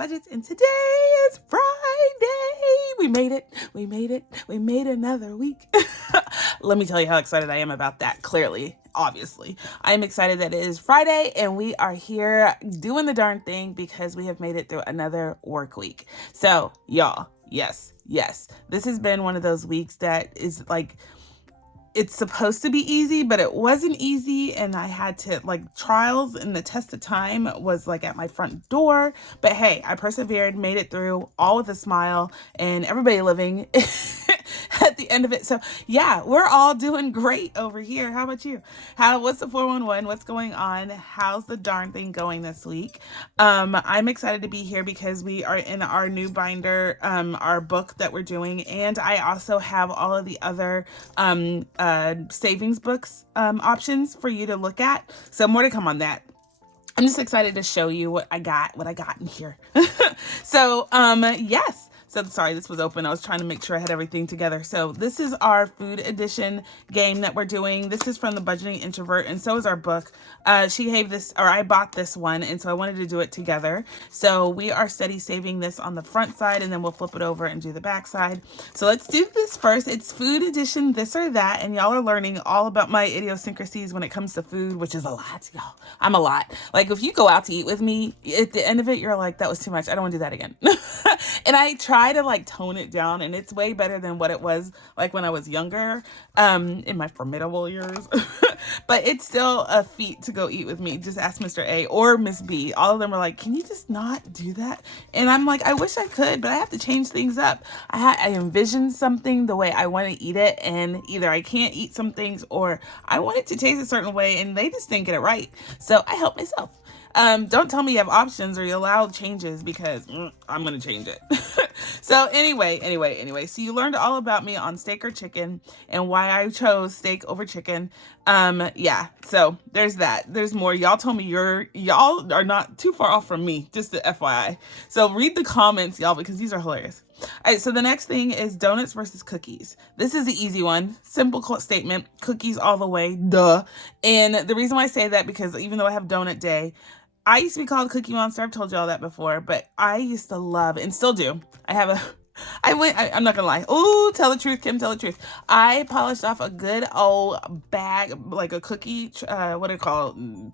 budgets, and today is Friday. We made it. We made it. We made another week. Let me tell you how excited I am about that. Clearly, obviously, I am excited that it is Friday and we are here doing the darn thing because we have made it through another work week. So, y'all, yes, this has been one of those weeks that is like, it's supposed to be easy, but it wasn't easy. And I had to trials, and the test of time was at my front door. But hey, I persevered, made it through, all with a smile, and everybody living at the end of it. So yeah, we're all doing great over here. How about you? What's the 411? What's going on? How's the darn thing going this week? I'm excited to be here because we are in our new binder, our book that we're doing. And I also have all of the other, savings books options for you to look at. So more to come on that. I'm just excited to show you what I got in here. So yes. So sorry, this was open. I was trying to make sure I had everything together. So this is our food edition game that we're doing. This is from the Budgeting Introvert, and so is our book. She gave this, or I bought this one, and so I wanted to do it together. So we are steady saving this on the front side, and then we'll flip it over and do the back side. So let's do this first. It's food edition, this or that, and y'all are learning all about my idiosyncrasies when it comes to food, which is a lot, y'all. I'm a lot. If you go out to eat with me, at the end of it, you're like, that was too much. I don't want to do that again. And I try to tone it down, and it's way better than what it was when I was younger, in my formidable years. But it's still a feat to go eat with me. Just ask Mr. A or Miss B. All of them are like, can you just not do that? And I'm like, I wish I could, but I have to change things up. I envision something the way I want to eat it, and either I can't eat some things or I want it to taste a certain way, and they just didn't get it right. So I help myself. Don't tell me you have options or you allow changes, because I'm going to change it. So anyway, so you learned all about me on steak or chicken and why I chose steak over chicken. Yeah, so there's that. There's more. Y'all told me y'all are not too far off from me, just the FYI. So read the comments, y'all, because these are hilarious. All right, so the next thing is donuts versus cookies. This is the easy one. Simple statement, cookies all the way, duh. And the reason why I say that, because even though I have donut day, I used to be called Cookie Monster. I've told y'all that before, but I used to love, and still do. I'm not gonna lie. Oh, tell the truth, Kim, tell the truth. I polished off a good old bag, like a cookie,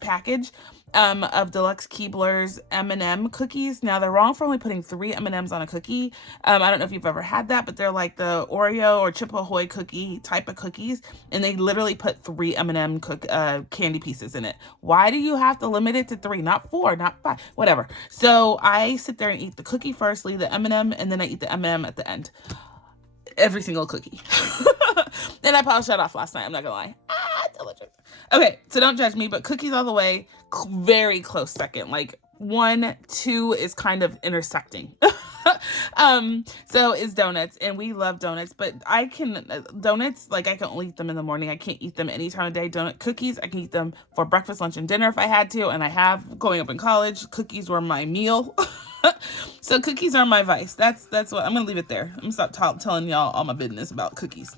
package, of Deluxe Keebler's M&M cookies. Now, they're wrong for only putting 3 M&Ms on a cookie. I don't know if you've ever had that, but they're like the Oreo or Chip Ahoy cookie type of cookies, and they literally put 3 M&M candy pieces in it. Why do you have to limit it to 3, not 4, not 5, whatever? So I sit there and eat the cookie first, leave the M&M, and then I eat the M&M at the end. Every single cookie. Then I polished that off last night. I'm not gonna lie. Tell the truth. Okay, so don't judge me, but cookies all the way, very close second. 1, 2 is kind of intersecting. So is donuts, and we love donuts, but donuts, I can only eat them in the morning. I can't eat them any time of day. Donut cookies, I can eat them for breakfast, lunch, and dinner if I had to, and I have. Growing up in college, cookies were my meal. So cookies are my vice. That's what I'm gonna leave it there. I'm gonna stop telling y'all all my business about cookies.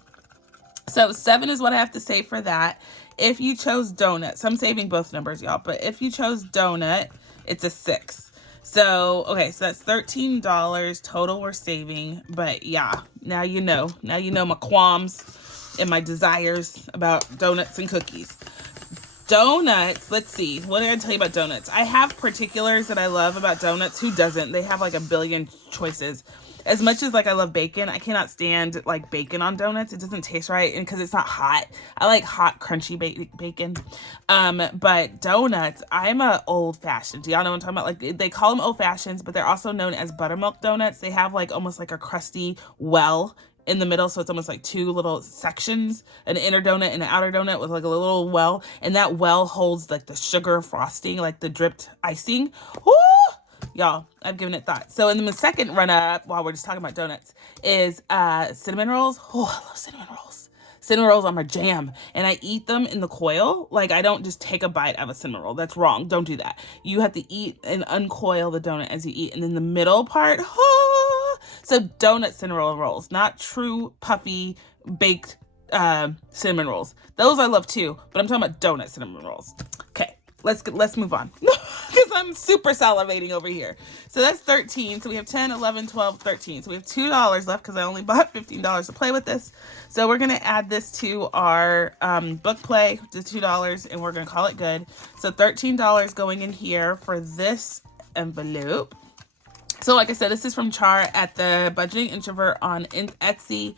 So 7 is what I have to say for that. If you chose donuts, I'm saving both numbers, y'all, but if you chose donut, it's a 6. So, okay, so that's $13 total we're saving. But yeah, now you know my qualms and my desires about donuts and cookies. Donuts, let's see. What did I tell you about donuts? I have particulars that I love about donuts. Who doesn't? They have a billion choices. As much as I love bacon, I cannot stand bacon on donuts. It doesn't taste right, and because it's not hot. I like hot, crunchy bacon. But donuts, I'm a old-fashioned. Do y'all know what I'm talking about? They call them old-fashions, but they're also known as buttermilk donuts. They have almost a crusty well in the middle, so it's almost 2 little sections, an inner donut and an outer donut with a little well, and that well holds the sugar frosting, the dripped icing. Woo! Y'all, I've given it thought. So, and then the second run-up, while we're just talking about donuts, is cinnamon rolls. Oh, I love cinnamon rolls. Cinnamon rolls are my jam, and I eat them in the coil. I don't just take a bite of a cinnamon roll. That's wrong. Don't do that. You have to eat and uncoil the donut as you eat, and then the middle part, so donut cinnamon rolls, not true puffy baked cinnamon rolls. Those I love too, but I'm talking about donut cinnamon rolls. Okay. let's move on because I'm super salivating over here. So that's 13. So we have 10, 11, 12, 13. So we have $2 left because I only bought $15 to play with this. So we're going to add this to our book play to $2 and we're going to call it good. So $13 going in here for this envelope. So like I said, this is from Char at the Budgeting Introvert on Etsy.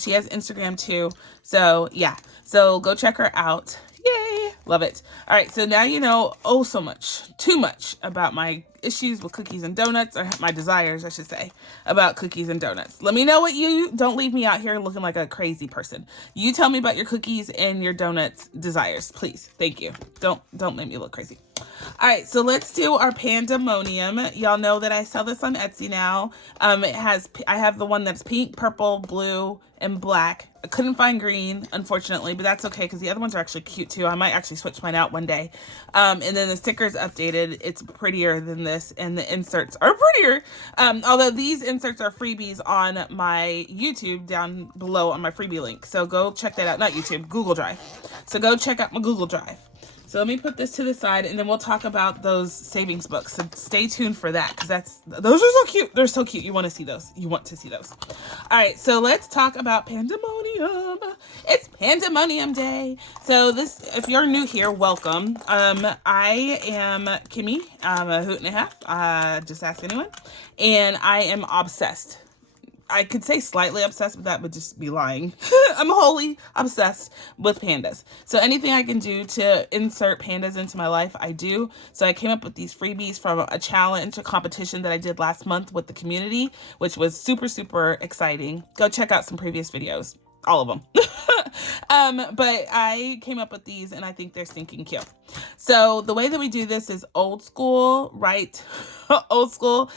She has Instagram too. So yeah, so go check her out. Yay, love it. All right, so now you know so much, too much about my issues with cookies and donuts, or my desires, I should say, about cookies and donuts. Let me know what don't leave me out here looking like a crazy person. You tell me about your cookies and your donuts desires, please. Thank you. Don't make me look crazy. All right, so let's do our Pandemonium. Y'all know that I sell this on Etsy now. I have the one that's pink, purple, blue, and black. I couldn't find green, unfortunately, but that's okay because the other ones are actually cute too. I might actually switch mine out one day. And then the sticker's updated. It's prettier than this, and the inserts are prettier. Although these inserts are freebies on my YouTube down below on my freebie link. So go check that out. Not YouTube, Google Drive. So go check out my Google Drive. So let me put this to the side and then we'll talk about those savings books. So stay tuned for that because those are so cute. They're so cute. You want to see those. You want to see those. All right, so let's talk about Pandemonium. It's Pandemonium Day. So if you're new here, welcome. I am Kimmy. I'm a hoot and a half. Just ask anyone. And I am obsessed. I could say slightly obsessed, but that would just be lying. I'm wholly obsessed with pandas. So anything I can do to insert pandas into my life, I do. So I came up with these freebies from a challenge, a competition that I did last month with the community, which was super, super exciting. Go check out some previous videos. All of them. But I came up with these and I think they're stinking cute. So the way that we do this is old school, right? Old school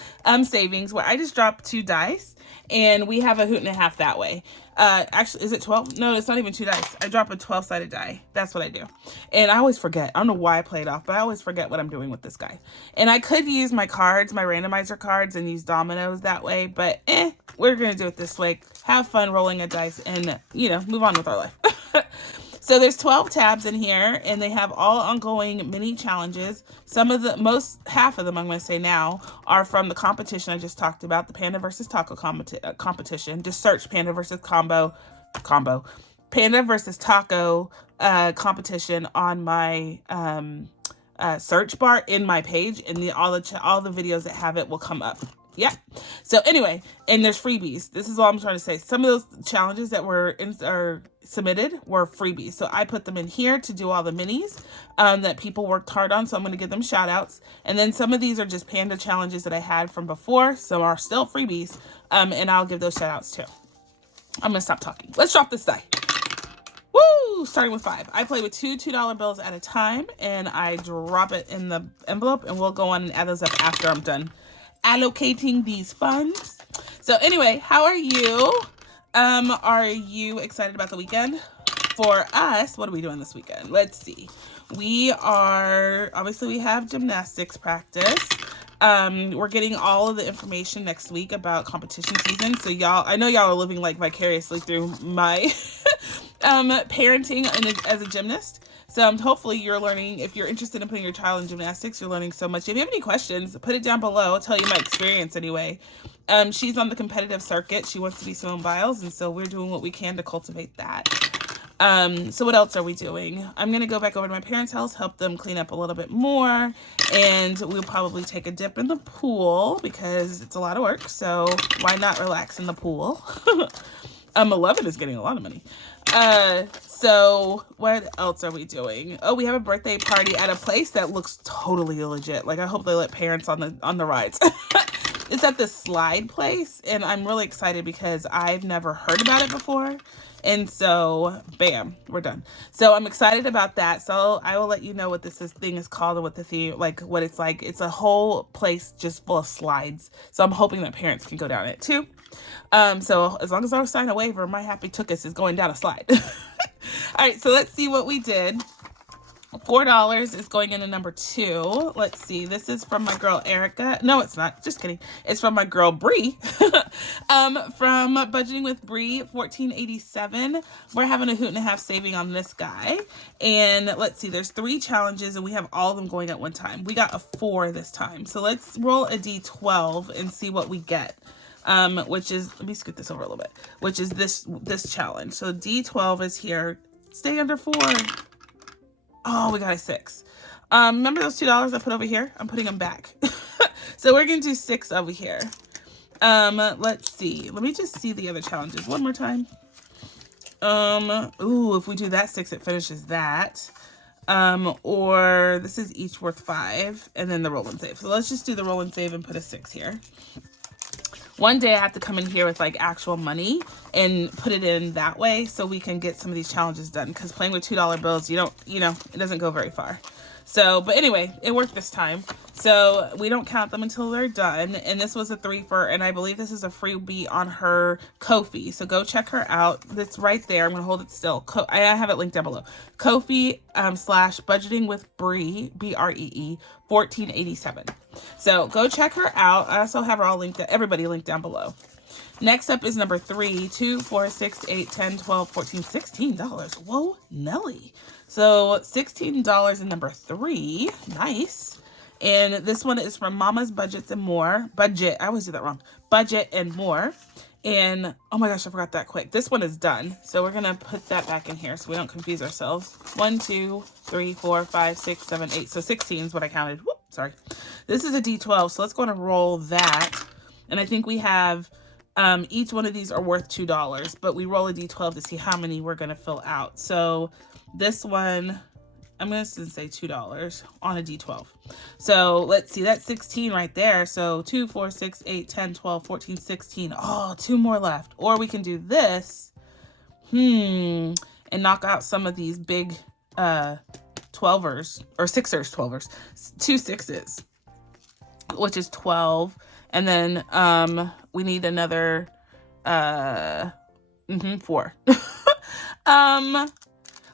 savings where I just drop 2 dice and we have a hoot and a half that way. Actually, is it 12? No, it's not even 2 dice. I drop a 12-sided die. That's what I do. And I always forget. I don't know why I play it off, but I always forget what I'm doing with this guy. And I could use my cards, my randomizer cards, and use dominoes that way, but we're going to do it this way. Have fun rolling a dice and, move on with our life. So there's 12 tabs in here and they have all ongoing mini challenges. Half of them I'm going to say now are from the competition I just talked about, the Panda versus Taco competition. Just search Panda versus Panda versus Taco competition on my search bar in my page, and all the videos that have it will come up. Yeah. So anyway, and there's freebies. This is all I'm trying to say. Some of those challenges that were submitted were freebies. So I put them in here to do all the minis that people worked hard on. So I'm going to give them shout outs. And then some of these are just Panda challenges that I had from before. Some are still freebies. And I'll give those shout outs too. I'm going to stop talking. Let's drop this die. Woo! Starting with 5. I play with 2 $2 bills at a time and I drop it in the envelope and we'll go on and add those up after I'm done allocating these funds. So anyway, how are you? Are you excited about the weekend? For us, what are we doing this weekend? Let's see. We have gymnastics practice. We're getting all of the information next week about competition season. So I know y'all are living like vicariously through my parenting as a gymnast. So hopefully you're learning. If you're interested in putting your child in gymnastics, you're learning so much. If you have any questions, put it down below. I'll tell you my experience anyway. She's on the competitive circuit. She wants to be Simone Biles, and so we're doing what we can to cultivate that. So what else are we doing? I'm going to go back over to my parents' house, help them clean up a little bit more, and we'll probably take a dip in the pool because it's a lot of work. So why not relax in the pool? 11 is getting a lot of money. So what else are we doing? Oh, we have a birthday party at a place that looks totally legit. Like I hope they let parents on the rides. It's at this slide place and I'm really excited because I've never heard about it before. And so bam, we're done. So I'm excited about that. So I will let you know what this thing is called and what the theme, like what it's like. It's a whole place just full of slides. So I'm hoping that parents can go down it too. So as long as I sign a waiver, my happy tookus is going down a slide. All right, so let's see what we did. $4 is going into number 2. Let's see. This is from my girl Erica. No, it's not. Just kidding. It's from my girl Bree. From Budgeting with Bree, $14.87. We're having a hoot and a half saving on this guy. And let's see. There's 3 challenges, and we have all of them going at one time. We got a 4 this time. So let's roll a D12 and see what we get. Which is, let me scoot this over a little bit. Which is this challenge. So D12 is here. Stay under 4. Oh, we got a 6. Remember those $2 I put over here? I'm putting them back. So we're going to do 6 over here. Let's see. Let me just see the other challenges one more time. Ooh, if we do that 6, it finishes that. Or this is each worth 5, and then the roll and save. So let's just do the roll and save and put a 6 here. One day I have to come in here with like actual money and put it in that way so we can get some of these challenges done, because playing with $2 bills, it doesn't go very far. So, but anyway, it worked this time. So we don't count them until they're done. And this was a 3 for, and I believe this is a freebie on her Kofi. So go check her out. That's right there. I'm going to hold it still. I have it linked down below. Kofi / budgeting with Bree, BREE, $14.87. So go check her out. I also have her all linked, everybody linked down below. Next up is number 3, 2, 4, 6, 8, 10, 12, 14, $16. Whoa, Nelly. So $16 in number 3. Nice. And this one is from Mama's Budgets and More. Budget. I always do that wrong. Budget and More. And oh my gosh, I forgot that quick. This one is done. So we're going to put that back in here so we don't confuse ourselves. 1, 2, 3, 4, 5, 6, 7, 8. So 16 is what I counted. Whoop, sorry. This is a D12. So let's go and roll that. And I think we have, each one of these are worth $2, but we roll a D12 to see how many we're going to fill out. So this one, I'm going to say $2 on a D12. So let's see, that's 16 right there. So 2, 4, 6, 8, 10, 12, 14, 16. Oh, 2 more left. Or we can do this, and knock out some of these big 12ers, or 6ers, 12ers, 2 6s, which is 12. And then we need another 4.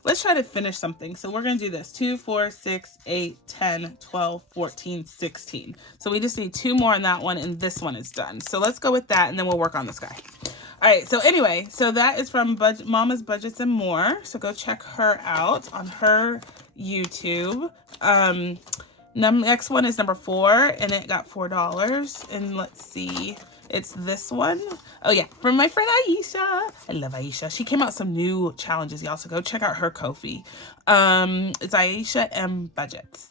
Let's try to finish something. So we're going to do this. 2, 4, 6, 8, 10, 12, 14, 16. So we just need 2 more on that one, and this one is done. So let's go with that, and then we'll work on this guy. All right. So anyway, so that is from Mama's Budgets and More. So go check her out on her YouTube. Next one is number 4, and it got $4. And let's see. It's this one. Oh, yeah. From my friend Aisha. I love Aisha. She came out with some new challenges, y'all. So go check out her Kofi. It's Aisha M Budgets.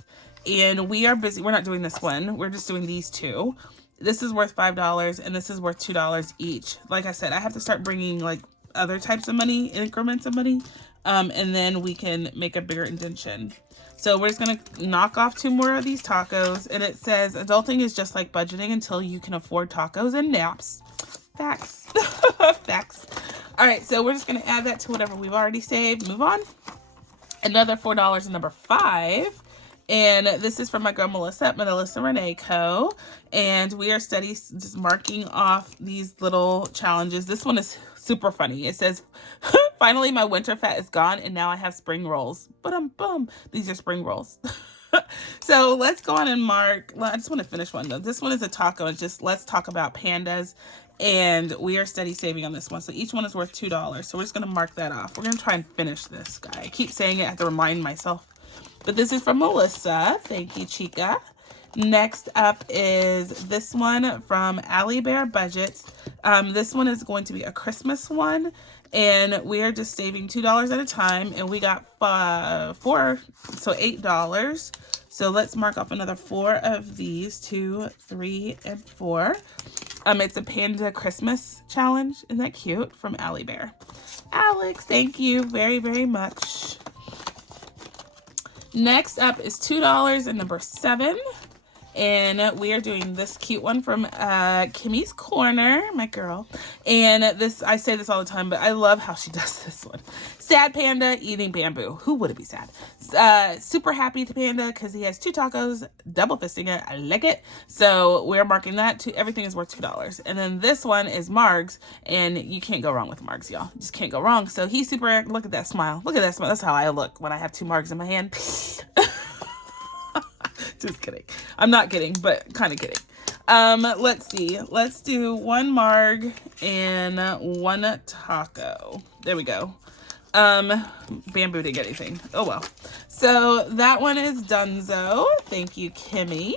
And we are busy. We're not doing this one. We're just doing these 2. This is worth $5, and this is worth $2 each. Like I said, I have to start bringing, like, other types of money, increments of money. And then we can make a bigger indentation. So we're just going to knock off 2 more of these tacos. And it says, adulting is just like budgeting until you can afford tacos and naps. Facts. Facts. All right. So we're just going to add that to whatever we've already saved. Move on. Another $4 in number 5. And this is from my girl Melissa at Melissa Renee Co. And we are just marking off these little challenges. This one is super funny. It says, finally my winter fat is gone and now I have spring rolls. But these are spring rolls. So let's go on and mark. I just want to finish one though. This one is a taco. It's just, let's talk about pandas. And we are steady saving on this one. So each one is worth $2. So we're just going to mark that off. We're going to try and finish this guy. I keep saying it. I have to remind myself. But this is from Melissa. Thank you, Chica. Next up is this one from Allie Bear Budgets. This one is going to be a Christmas one. And we are just saving $2 at a time. And we got 4, so $8. So let's mark off another 4 of these. 2, 3, and 4. It's a Panda Christmas challenge. Isn't that cute? From Allie Bear. Alex, thank you very, very much. Next up is $2 and number 7. And we are doing this cute one from Kimmy's Corner, my girl. And this, I say this all the time, but I love how she does this one. Sad panda eating bamboo. Who wouldn't be sad? Super happy to panda because he has 2 tacos, double fisting it. I like it. So we're marking that to everything is worth $2. And then this one is Marg's, and you can't go wrong with Marg's, y'all. Just can't go wrong. So he's super, look at that smile. Look at that smile. That's how I look when I have 2 Marg's in my hand. Just kidding. I'm not kidding, but kind of kidding. Let's see. Let's do 1 Marg and 1 taco. There we go. Bamboo didn't get anything. Oh well. So that one is donezo. Thank you, Kimmy.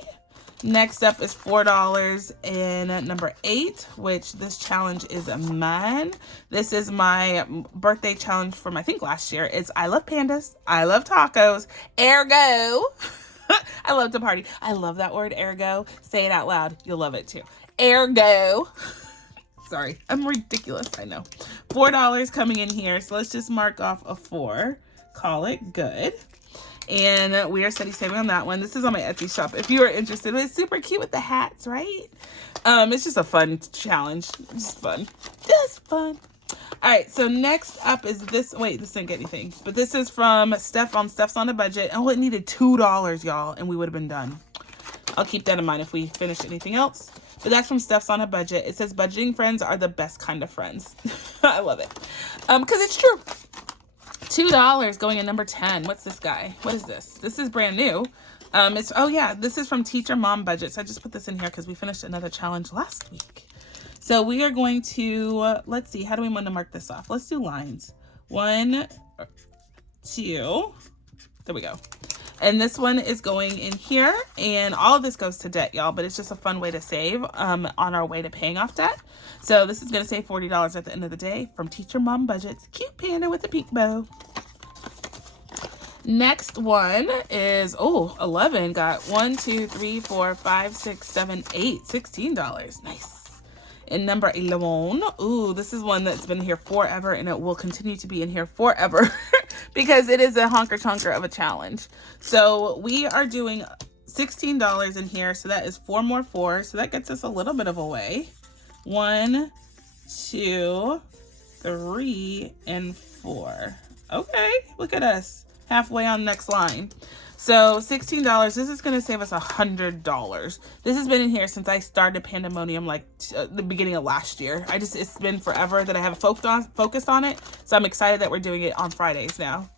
Next up is $4 in number 8, which this challenge is mine. This is my birthday challenge from, I think, last year. It's I love pandas. I love tacos. Ergo. I love to party. I love that word, ergo. Say it out loud. You'll love it too. Ergo. Sorry, I'm ridiculous, I know. $4 coming in here, so let's just mark off a 4. Call it good. And we are steady saving on that one. This is on my Etsy shop if you are interested. It's super cute with the hats, right? It's just a fun challenge. Just fun. Just fun. All right, so next up is this. Wait, this didn't get anything. But this is from Steph on Steph's on a Budget. Oh, it needed $2, y'all, and we would have been done. I'll keep that in mind if we finish anything else. But that's from Steph's on a Budget. It says budgeting friends are the best kind of friends. I love it. Because it's true. $2 going in number 10. What's this guy? What is this? This is brand new. Oh yeah, this is from Teacher Mom Budgets. I just put this in here because we finished another challenge last week. So we are going to, let's see, how do we want to mark this off? Let's do lines. 1, 2, there we go. And this one is going in here, and all of this goes to debt, y'all, but it's just a fun way to save on our way to paying off debt. So this is going to save $40 at the end of the day from Teacher Mom Budgets. Cute panda with a pink bow. Next one is, 11. Got 1, 2, 3, 4, 5, 6, 7, 8. $16. Nice. And number 11. Ooh, this is one that's been here forever, and it will continue to be in here forever because it is a honker-tonker of a challenge. So we are doing $16 in here, so that is 4 more 4. So that gets us a little bit of a way. 1, 2, 3, and 4. Okay, look at us. Halfway on the next line. So $16, this is going to save us $100. This has been in here since I started Pandemonium, like the beginning of last year. It's been forever that I have focused on it. So I'm excited that we're doing it on Fridays now.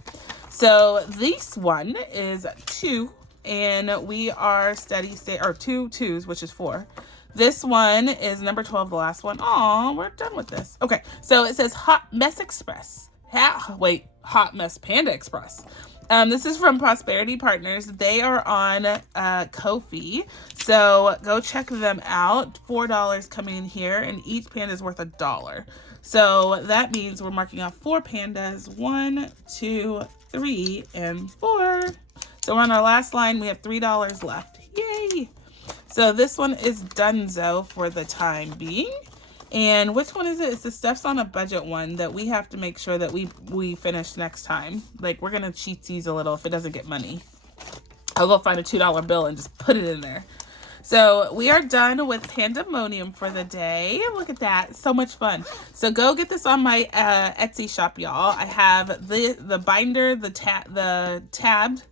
So this one is 2, and we are steady state, or 2 2s, which is 4. This one is number 12, the last one. Aw, we're done with this. Okay, so it says Hot Mess Express. Hot Mess Panda Express. This is from Prosperitypartners. They are on Kofi, so go check them out. $4 coming in here, and each panda is worth $1. So that means we're marking off 4 pandas. 1, 2, 3, and 4. So we're on our last line. We have $3 left. Yay! So this one is donezo for the time being. And which one is it? It's the Steph's on a Budget one that we have to make sure that we finish next time. Like, we're going to cheatsies a little if it doesn't get money. I'll go find a $2 bill and just put it in there. So we are done with Pandemonium for the day. Look at that. So much fun. So go get this on my Etsy shop, y'all. I have the binder, the tabbed.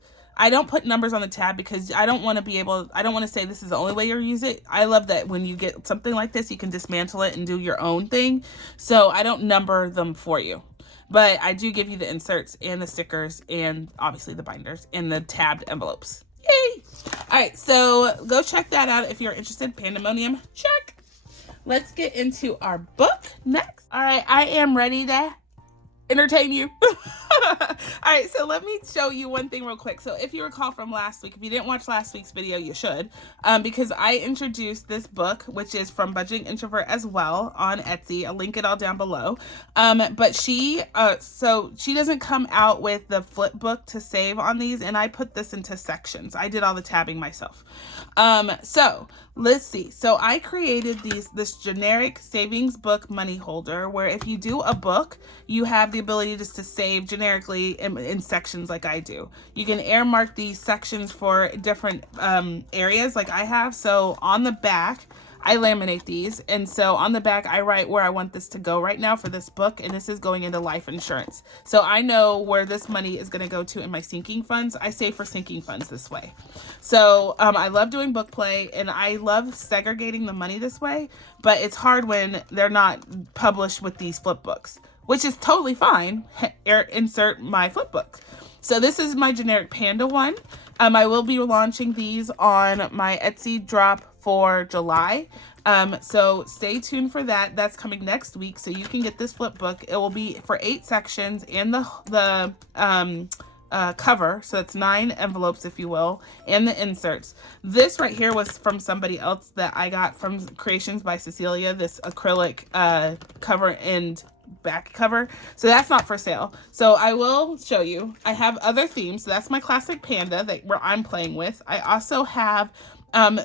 I don't put numbers on the tab because I don't want to say this is the only way you use it. I love that when you get something like this, you can dismantle it and do your own thing. So I don't number them for you. But I do give you the inserts and the stickers and obviously the binders and the tabbed envelopes. Yay! All right, so go check that out if you're interested. Pandemonium, check. Let's get into our book next. All right, I am ready to entertain you. All right, so let me show you one thing real quick. So if you recall from last week, if you didn't watch last week's video, you should, because I introduced this book, which is from Budgeting Introvert as well on Etsy. I'll link it all down below. But she doesn't come out with the flip book to save on these, and I put this into sections. I did all the tabbing myself. So let's see. So I created this generic savings book money holder where if you do a book, you have the ability just to save generically play in sections like I do. You can earmark these sections for different areas like I have. So on the back, I laminate these, and so on the back I write where I want this to go right now for this book, and this is going into life insurance. So I know where this money is going to go to in my sinking funds. I save for sinking funds this way. So I love doing book play, and I love segregating the money this way, but it's hard when they're not published with these flip books, which is totally fine. Insert my flip book. So this is my generic Panda one. I will be launching these on my Etsy drop for July. So stay tuned for that. That's coming next week. So you can get this flip book. It will be for 8 sections and the cover. So it's 9 envelopes, if you will, and the inserts. This right here was from somebody else that I got from Creations by Cecilia, this acrylic cover and back cover. So that's not for sale. So I will show you. I have other themes. So that's my classic Panda where I'm playing with. I also have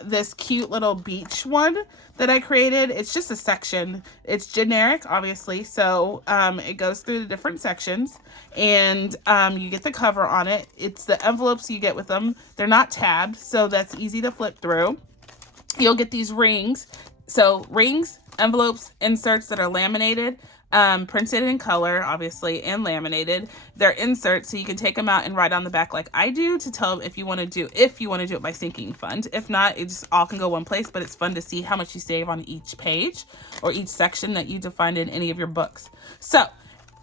this cute little beach one that I created. It's just a section. It's generic, obviously. So it goes through the different sections, and you get the cover on it. It's the envelopes you get with them. They're not tabbed, so that's easy to flip through. You'll get these rings. So rings, envelopes, inserts that are laminated, printed in color, obviously, and laminated. They're inserts, so you can take them out and write on the back like I do to tell them if you want to do it by sinking fund. If not, it just all can go one place, but it's fun to see how much you save on each page or each section that you defined in any of your books. So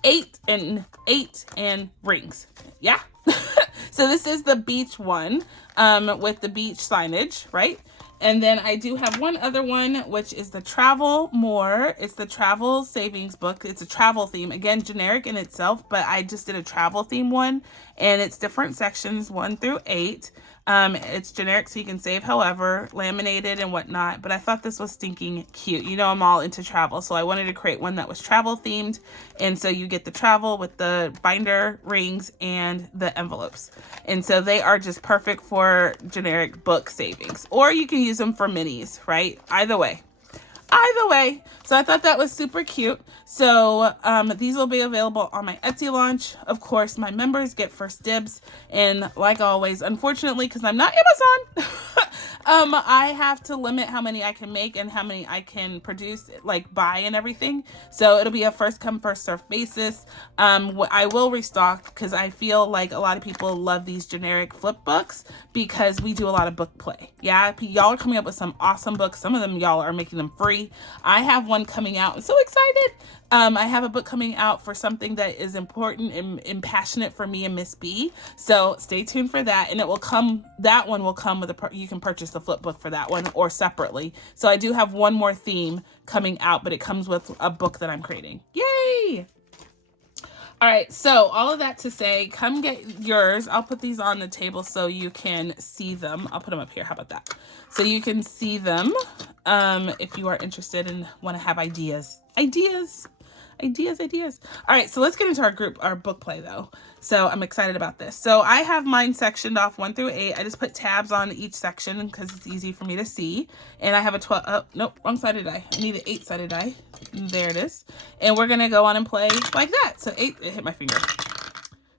8 and rings. Yeah. So this is the beach one with the beach signage, right? And then I do have one other one, which is the Travel More. It's the travel savings book. It's a travel theme. Again, generic in itself, but I just did a travel theme one, and it's different sections, 1 through 8. It's generic, so you can save however, laminated and whatnot, but I thought this was stinking cute. You know, I'm all into travel, so I wanted to create one that was travel themed, and so you get the travel with the binder, rings, and the envelopes. And so they are just perfect for generic book savings, or you can use them for minis, right? Either way. So I thought that was super cute. So these will be available on my Etsy launch. Of course, my members get first dibs. And like always, unfortunately, because I'm not Amazon, I have to limit how many I can make and how many I can produce, like buy and everything. So it'll be a first come, first serve basis. I will restock because I feel like a lot of people love these generic flip books because we do a lot of book play. Yeah, y'all are coming up with some awesome books. Some of them y'all are making them free. I have one coming out. I'm so excited. I have a book coming out for something that is important and passionate for me and Miss B. So stay tuned for that. And it will come, that one will come with you can purchase the flip book for that one or separately. So I do have one more theme coming out, but it comes with a book that I'm creating. Yay! All right, so all of that to say, come get yours. I'll put these on the table so you can see them. I'll put them up here. How about that? So you can see them if you are interested and want to have ideas. Ideas. All right, so let's get into our book play though. So I'm excited about this. So I have mine sectioned off 1 through 8. I just put tabs on each section because it's easy for me to see. And I have a 12, oh, nope, wrong sided die. I need an 8-sided die. There it is. And we're gonna go on and play like that. So 8, it hit my finger.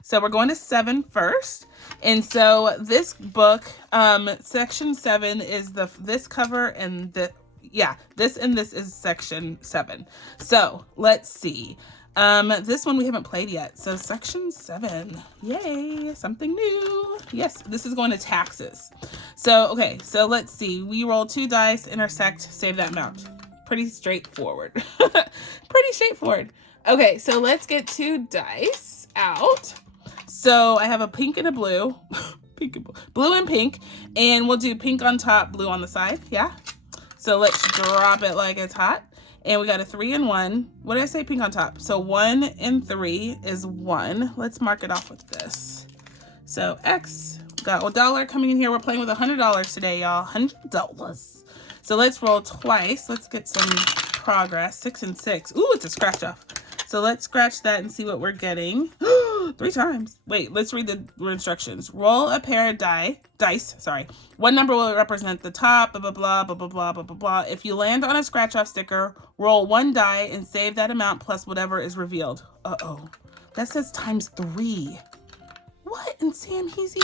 So we're going to 7 first. And so this book, section 7 is this cover and this and this is section 7. So let's see. This one we haven't played yet. So section 7, yay, something new. Yes, this is going to taxes. So, okay, so let's see. We roll 2 dice, intersect, save that amount. Pretty straightforward. Pretty straightforward. Okay, so let's get 2 dice out. So I have a pink and a blue. Blue and pink. And we'll do pink on top, blue on the side. Yeah. So let's drop it like it's hot. And we got a 3 and 1. What did I say? Pink on top. So 1 and 3 is 1. Let's mark it off with this. So X. Got $1 coming in here. We're playing with $100 today, y'all. $100. So let's roll twice. Let's get some progress. 6 and 6. Ooh, it's a scratch off. So let's scratch that and see what we're getting. 3 times. Wait, let's read the instructions. Roll a pair of dice. Sorry. One number will represent the top, blah, blah, blah, blah, blah, blah, blah, blah, blah. If you land on a scratch off sticker, roll 1 die and save that amount plus whatever is revealed. Uh-oh. That says times 3. What in Sam Heezy?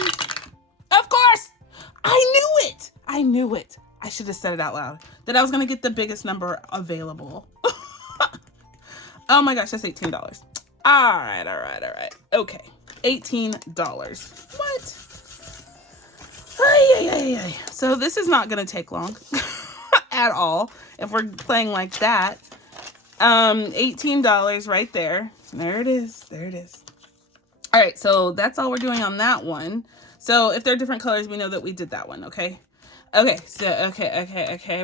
Of course! I knew it! I knew it. I should have said it out loud. That I was going to get the biggest number available. Oh my gosh, that's $18. All right. Okay, $18. What? Ay. So this is not going to take long at all if we're playing like that. $18 right there. There it is. All right, so that's all we're doing on that one. So if they're different colors, we know that we did that one, okay? Okay,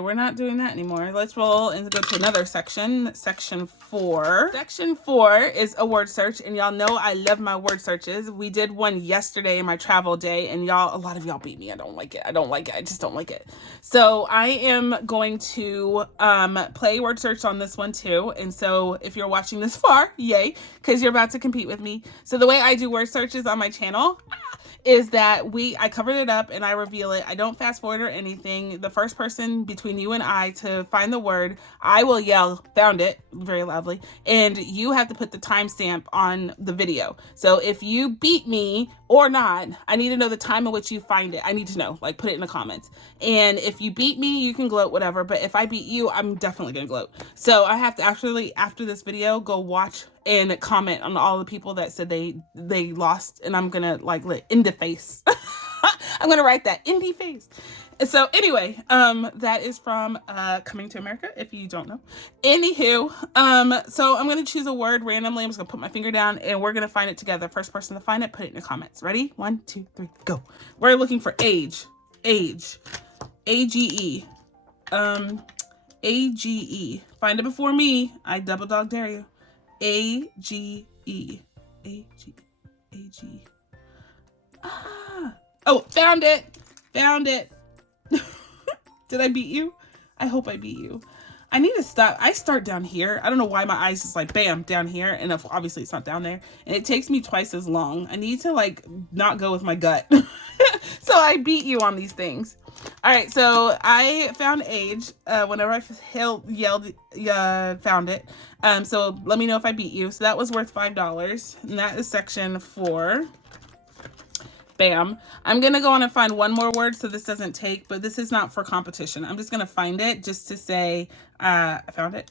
we're not doing that anymore. Let's roll and go to another section, section 4. Section 4 is a word search, and y'all know I love my word searches. We did one yesterday in my travel day, and a lot of y'all beat me. I don't like it. I just don't like it. So I am going to play word search on this one too. And so if you're watching this far, yay, because you're about to compete with me. So the way I do word searches on my channel is that I covered it up and I reveal it. I don't fast forward or anything. The first person between you and I to find the word, I will yell, found it, very loudly, and you have to put the timestamp on the video. So if you beat me or not, I need to know the time in which you find it. I need to know, like, put it in the comments. And if you beat me, you can gloat, whatever. But if I beat you, I'm definitely gonna gloat. So I have to actually, after this video, go watch and comment on all the people that said they lost, and I'm gonna like in the face. I'm gonna write that in the face. So anyway, that is from Coming to America, if you don't know. Anywho, so I'm gonna choose a word randomly. I'm just gonna put my finger down and we're gonna find it together. First person to find it, put it in the comments. Ready? 1, 2, 3, go. We're looking for age. AGE. AGE. Find it before me. I double dog dare you. AGE. Ah. Oh, found it. Did I beat you? I hope I beat you. I need to stop. I start down here. I don't know why my eyes just like bam down here, and obviously it's not down there, and it takes me twice as long. I need to like not go with my gut. So I beat you on these things. All right, so I found age whenever I yelled found it. So let me know if I beat you. So that was worth $5, and that is section 4. Bam. I'm gonna go on and find one more word so this doesn't take, but this is not for competition. I'm just gonna find it just to say I found it.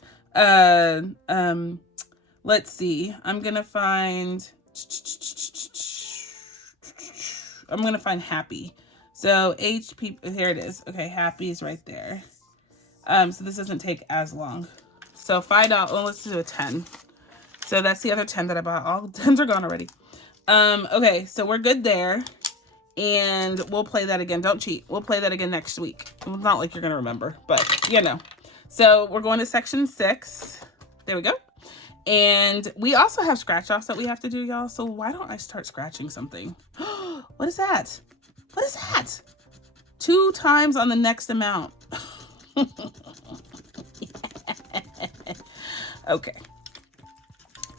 Let's see. I'm gonna find happy. So HP, here it is. Okay, happy is right there. So this doesn't take as long. So $5. Well, let's do a 10. So that's the other 10 that I bought. All 10s are gone already. Okay, so we're good there. And we'll play that again. Don't cheat. We'll play that again next week. Well, not like you're gonna remember, but you know. So we're going to section 6. There we go. And we also have scratch offs that we have to do, y'all. So why don't I start scratching something? What is that? What is that? 2 times on the next amount. Okay.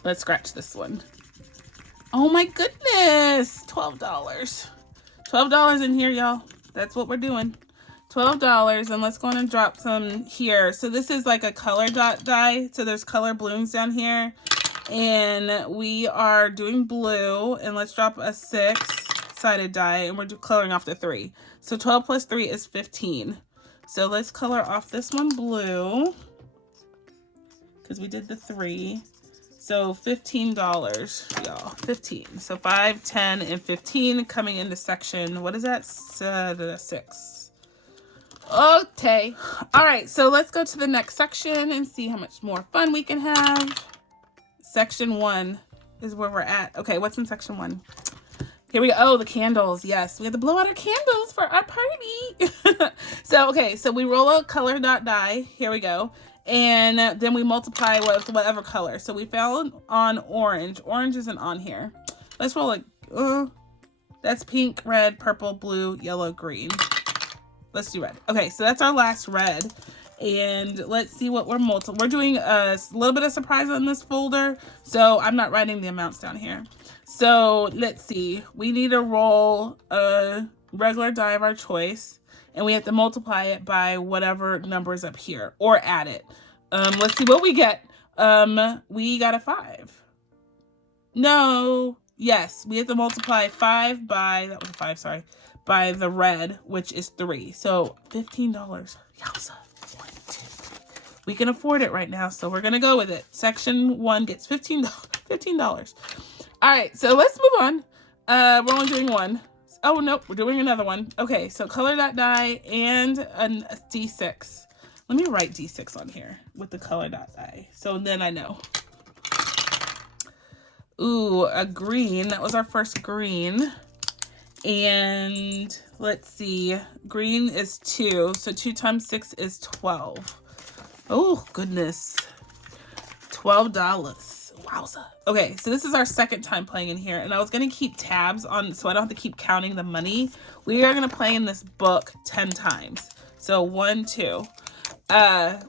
Let's scratch this one. Oh my goodness. $12. $12 in here, y'all. That's what we're doing. $12. And let's go on and drop some here. So this is like a color dot die. So there's color balloons down here. And we are doing blue. And let's drop a 6-sided die. And we're coloring off the 3. So 12 plus 3 is 15. So let's color off this one blue, because we did the 3. So $15, y'all. 15. So 5, 10, and 15 coming into section. What is that? 6. Okay. All right. So let's go to the next section and see how much more fun we can have. Section 1 is where we're at. Okay. What's in section 1? Here we go. Oh, the candles. Yes, we have to blow out our candles for our party. So, okay. So we roll a color dot die. Here we go. And then we multiply with whatever color. So we found on orange. Orange isn't on here. Let's roll it. That's pink, red, purple, blue, yellow, green. Let's do red. Okay, so that's our last red. And let's see what we're We're doing a little bit of surprise on this folder. So I'm not writing the amounts down here. So let's see. We need to roll a regular die of our choice. And we have to multiply it by whatever number is up here, or add it. Let's see what we get. We got a 5. No, Yes, we have to multiply 5 by, that was a 5, sorry, by the red, which is 3. So $15. Yowza. 1, 2. We can afford it right now, so we're going to go with it. Section 1 gets $15. $15. All right, so let's move on. We're only doing one. Oh, nope, we're doing another one. Okay, so color dot die and a D6. Let me write D6 on here with the color dot die, so then I know. Ooh, a green. That was our first green. And let's see. Green is 2. So 2 times 6 is 12. Oh, goodness. $12. Wowza. Okay, so this is our second time playing in here. And I was going to keep tabs on so I don't have to keep counting the money. We are going to play in this book 10 times. So 1, 2.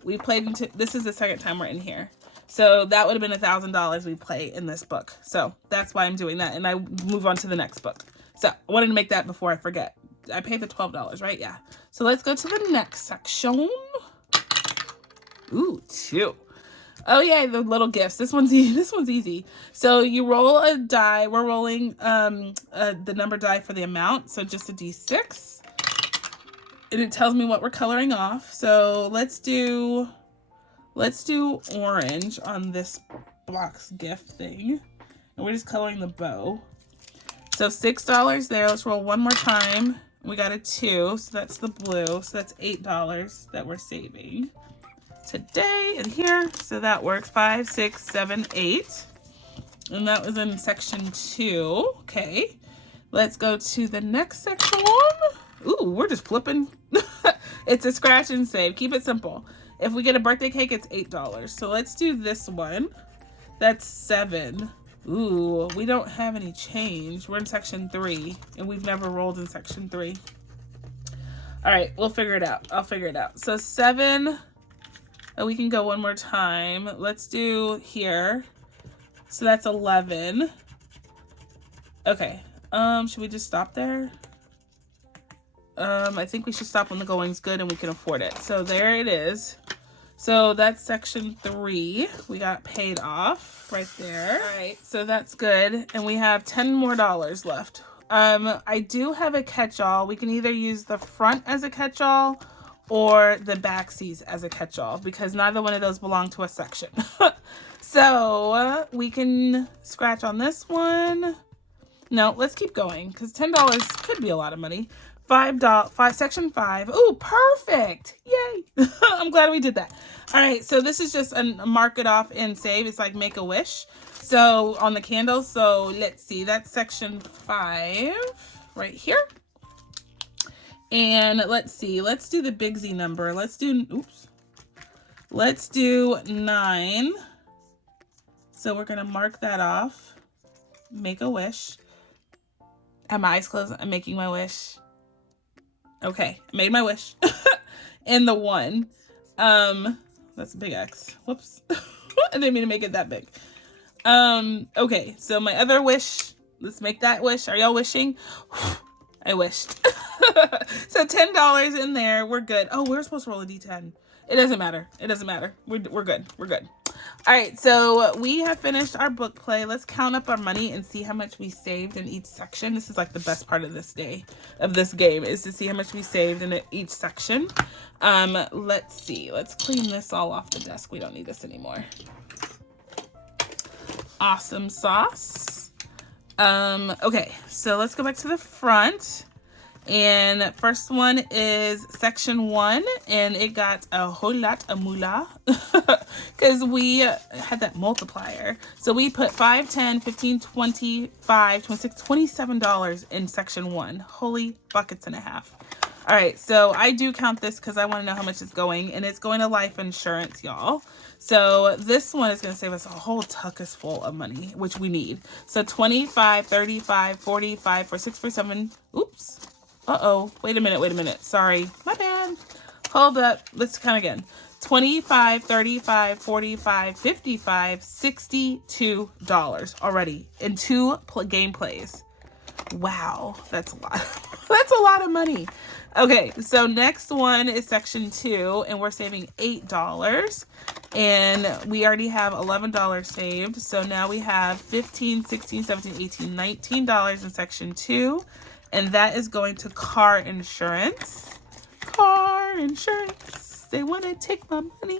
We played into, this is the second time we're in here. So that would have been $1,000 we play in this book. So that's why I'm doing that. And I move on to the next book. So I wanted to make that before I forget. I paid the $12, right? Yeah. So let's go to the next section. Ooh, 2. Oh yeah, the little gifts. This one's easy. This one's easy. So you roll a die. We're rolling the number die for the amount. So just a D6. And it tells me what we're coloring off. So let's do orange on this box gift thing. And we're just coloring the bow. So $6 there. Let's roll one more time. We got a 2, so that's the blue. So that's $8 that we're saving today in here. So that works. 5, 6, 7, 8. And that was in section 2. Okay. Let's go to the next section. Ooh, we're just flipping. It's a scratch and save. Keep it simple. If we get a birthday cake, it's $8. So let's do this one. That's 7. Ooh, we don't have any change. We're in section 3, and we've never rolled in section 3. All right, we'll figure it out. I'll figure it out. So 7, and we can go one more time. Let's do here. So that's 11. Okay, should we just stop there? I think we should stop when the going's good and we can afford it. So there it is. So that's section 3. We got paid off right there. All right, so that's good. And we have $10 more left. I do have a catch-all. We can either use the front as a catch-all or the back seas as a catch-all because neither one of those belong to a section. So we can scratch on this one. No, let's keep going because $10 could be a lot of money. Section 5. Ooh, perfect. Yay. I'm glad we did that. All right. So this is just a mark it off and save. It's like make a wish. So on the candles. So let's see. That's section 5 right here. And let's see. Let's do the big Z number. Let's do 9. So we're going to mark that off. Make a wish. Have my eyes closed. I'm making my wish. Okay, I made my wish. And the 1. That's a big X. Whoops. I didn't mean to make it that big. Okay, so my other wish. Let's make that wish. Are y'all wishing? I wished. So $10 in there. We're good. Oh, we're supposed to roll a D10. It doesn't matter. It doesn't matter. We're good. We're good. All right, so we have finished our book play. Let's count up our money and see how much we saved in each section. This is like the best part of this game is to see how much we saved in each section. Let's see. Let's clean this all off the desk. We don't need this anymore. Awesome sauce. Okay, so let's go back to the front. And first one is section 1, and it got a whole lot of moolah because we had that multiplier. So we put 5, 10, 15, 25, 26, $27 in section 1. Holy buckets and a half. All right, so I do count this because I want to know how much it's going, and it's going to life insurance, y'all. So this one is going to save us a whole tuckus full of money, which we need. So 25, 35, 45, 46, 47. Oops. Uh-oh. Wait a minute. Sorry. My bad. Hold up. Let's count again. 25, 35, 45, 55, $62 already in 2 game plays. Wow, that's a lot. That's a lot of money. Okay, so next one is section 2, and we're saving $8. And we already have $11 saved. So now we have $15, $16, $17, $18, $19 in section 2. And that is going to car insurance. Car insurance. They want to take my money.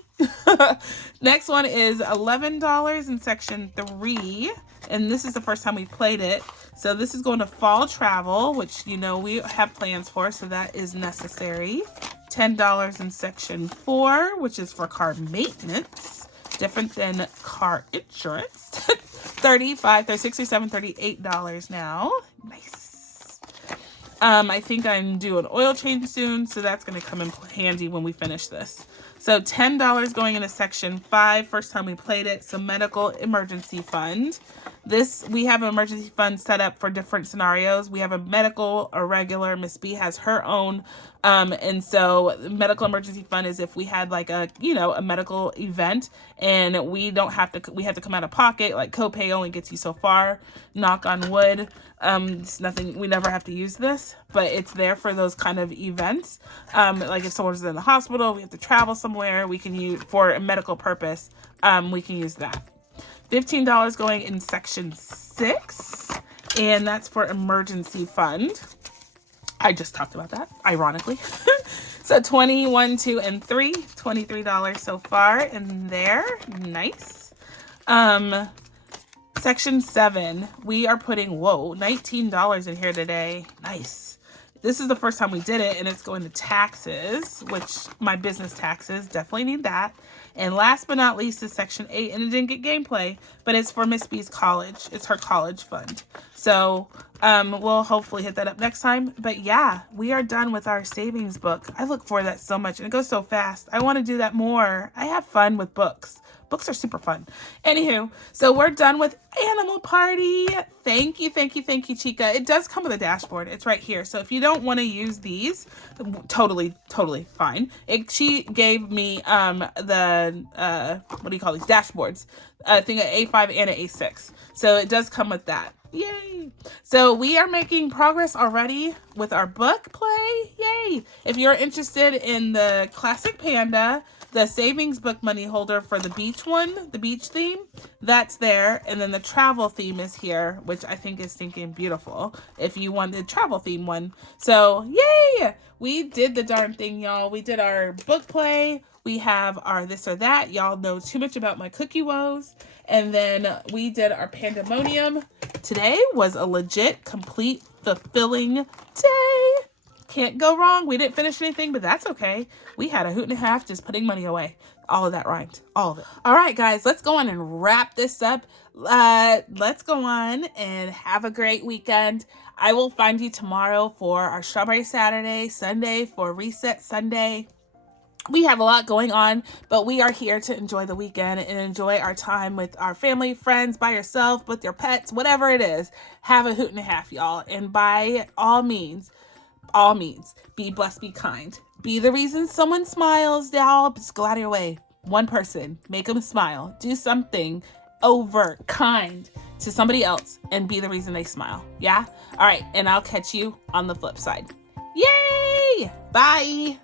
Next one is $11 in section 3. And this is the first time we played it. So this is going to fall travel, which, you know, we have plans for, so that is necessary. $10 in section 4, which is for car maintenance, different than car insurance. $35, $36, $37, $38 now. Nice. I think I'm due an oil change soon, so that's going to come in handy when we finish this. So $10 going into section 5, first time we played it. So medical emergency fund. This, we have an emergency fund set up for different scenarios. We have a medical, a regular. Miss B has her own. And so medical emergency fund is if we had like a, you know, a medical event and we don't have to, we have to come out of pocket, like copay only gets you so far, knock on wood. It's nothing, we never have to use this, but it's there for those kind of events. Like if someone's in the hospital, we have to travel somewhere, we can use for a medical purpose. We can use that. $15 going in section 6, and that's for emergency fund. I just talked about that, ironically. So 21, 2, and 3, $23 so far in there. Nice. Section 7, we are putting, whoa, $19 in here today. Nice. This is the first time we did it, and it's going to taxes, which my business taxes definitely need that. And last but not least is section 8, and it didn't get gameplay, but it's for Miss B's college. It's her college fund. So we'll hopefully hit that up next time. But yeah, we are done with our savings book. I look forward to that so much, and it goes so fast. I want to do that more. I have fun with books. Books are super fun. Anywho, so we're done with Animal Party. Thank you, thank you, thank you, Chica. It does come with a dashboard. It's right here. So if you don't want to use these, totally fine. She gave me the, what do you call these? Dashboards. I think an A5 and an A6. So it does come with that. Yay. So we are making progress already with our book play. Yay. If you're interested in the classic Panda, the savings book money holder for the beach one, the beach theme, that's there. And then the travel theme is here, which I think is stinking beautiful if you want the travel theme one. So yay, we did the darn thing, y'all. We did our book play. We have our this or that. Y'all know too much about my cookie woes. And then we did our Pandemonium. Today was a legit, complete, fulfilling day. Can't go wrong. We didn't finish anything, but that's okay. We had a hoot and a half just putting money away. All of that rhymed. All of it. All right, guys, let's go on and wrap this up. Let's go on and have a great weekend. I will find you tomorrow for our Strawberry Saturday, Sunday for Reset Sunday. We have a lot going on, but we are here to enjoy the weekend and enjoy our time with our family, friends, by yourself, with your pets, whatever it is. Have a hoot and a half, y'all. And by all means, be blessed, be kind. Be the reason someone smiles, y'all. Just go out of your way. One person, make them smile. Do something overt, kind to somebody else and be the reason they smile. Yeah? All right. And I'll catch you on the flip side. Yay! Bye.